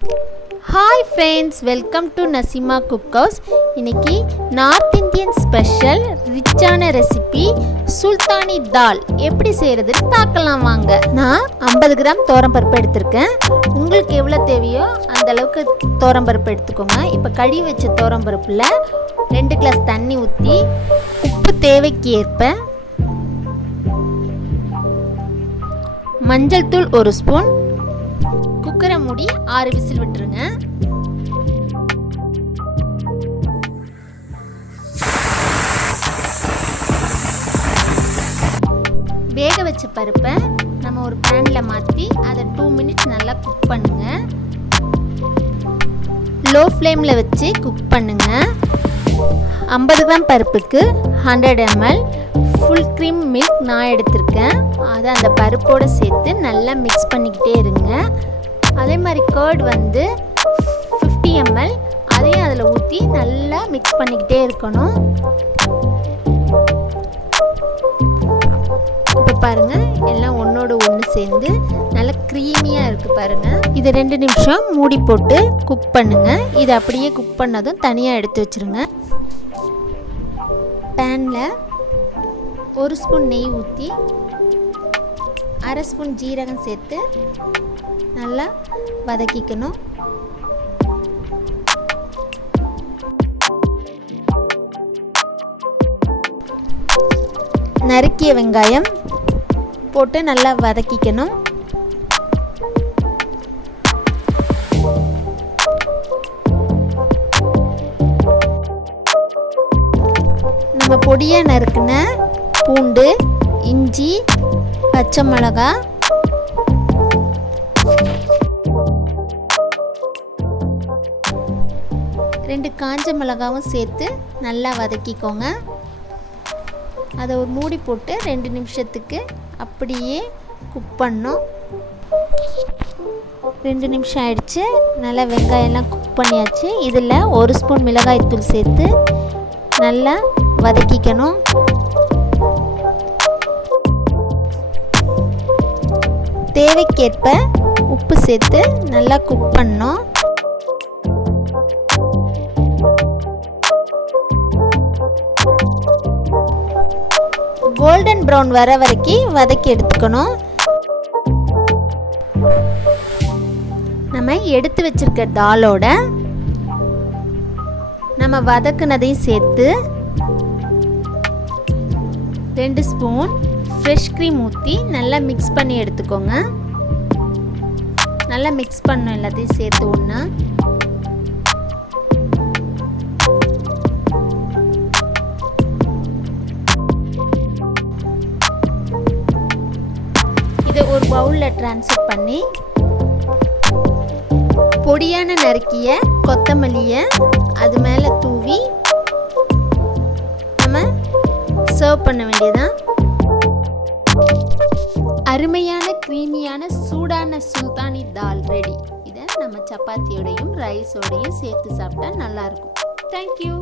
Hi friends, welcome to Nasima Cookhouse. இன்னைக்கு north Indian special ரிச்சான recipe Sultani dal எப்படி செய்கிறதுன்னு பார்க்கலாம் வாங்க. நான் 50 கிராம் தோரம்பருப்பு எடுத்திருக்கேன். உங்களுக்கு எவ்வளோ தேவையோ அந்த அளவுக்கு தோரம்பருப்பு எடுத்துக்கோங்க. இப்போ கழுவி வச்ச தோரம்பருப்பில் 2 கிளாஸ் தண்ணி ஊற்றி உப்பு தேவைக்கு ஏற்ப, மஞ்சள் தூள் 1 ஸ்பூன், குக்கரை மூடி 6 விசில் விட்டுருங்க. வேக வச்ச பருப்பை நம்ம ஒரு பேனில் மாற்றி அதை 2 மினிட்ஸ் நல்லா குக் பண்ணுங்க. லோ ஃப்ளேமில் வச்சு குக் பண்ணுங்க. 50 கிராம் பருப்புக்கு 100 ml ஃபுல் க்ரீம் மில்க் நான் எடுத்திருக்கேன். அதை அந்த பருப்போடு சேர்த்து நல்லா மிக்ஸ் பண்ணிக்கிட்டே இருங்க. அதே மாதிரி கர்ட் வந்து 50 ml, அதையும் அதில் ஊற்றி நல்லா மிக்ஸ் பண்ணிக்கிட்டே இருக்கணும். இப்போ பாருங்கள், எல்லாம் ஒன்றோடு ஒன்று சேர்ந்து நல்லா க்ரீமியாக இருக்குது பாருங்கள். இதை 2 நிமிஷம் மூடி போட்டு குக் பண்ணுங்கள். இதை அப்படியே குக் பண்ணதும் தனியாக எடுத்து வச்சுருங்க. பேனில் 1 ஸ்பூன் நெய் ஊற்றி 1/2 ஸ்பூன் ஜீரகம் சேர்த்து நல்லா வதக்கிக்கணும். நறுக்கிய வெங்காயம் போட்டு நல்லா வதக்கிக்கணும். நம்ம பொடியாக நறுக்கின பூண்டு, இஞ்சி, பச்சை மிளகாய், ரெண்டு காஞ்ச மிளகாவும் சேர்த்து நல்லா வதக்கிக்கோங்க. அதை ஒரு மூடி போட்டு 2 நிமிஷத்துக்கு அப்படியே குக் பண்ணோம். 2 நிமிஷம் ஆயிடுச்சு. நல்லா வெங்காயம்லாம் குக் பண்ணியாச்சு. இதில் 1 ஸ்பூன் மிளகாய்த்தூள் சேர்த்து நல்லா வதக்கிக்கணும். தேவைக்கேற்ப உப்பு சேர்த்து நல்லா குக் பண்ணோம். கோல்டன் ப்ரௌன் வர வரைக்கும் வதக்கி எடுத்துக்கணும். நம்ம எடுத்து வச்சிருக்க தாலோட நம்ம வதக்குனதையும் சேர்த்து 2 ஸ்பூன் ஃப்ரெஷ் க்ரீம் ஊற்றி நல்லா மிக்ஸ் பண்ணி எடுத்துக்கோங்க. நல்லா மிக்ஸ் பண்ணணும் எல்லாத்தையும் சேர்த்து ஒன்றா. இதை ஒரு பவுலில் ட்ரான்ஸ்ஃபர் பண்ணி பொடியான நறுக்கிய கொத்தமல்லியை அது மேலே தூவி நம்ம சர்வ் பண்ண வேண்டியதான். அருமையான க்ரீமியான சூடான சுல்தானி தால் ரெடி. இதை நம்ம சப்பாத்தியோடையும் ரைஸோடையும் சேர்த்து சாப்பிட்டா நல்லாயிருக்கும். தேங்க்யூ.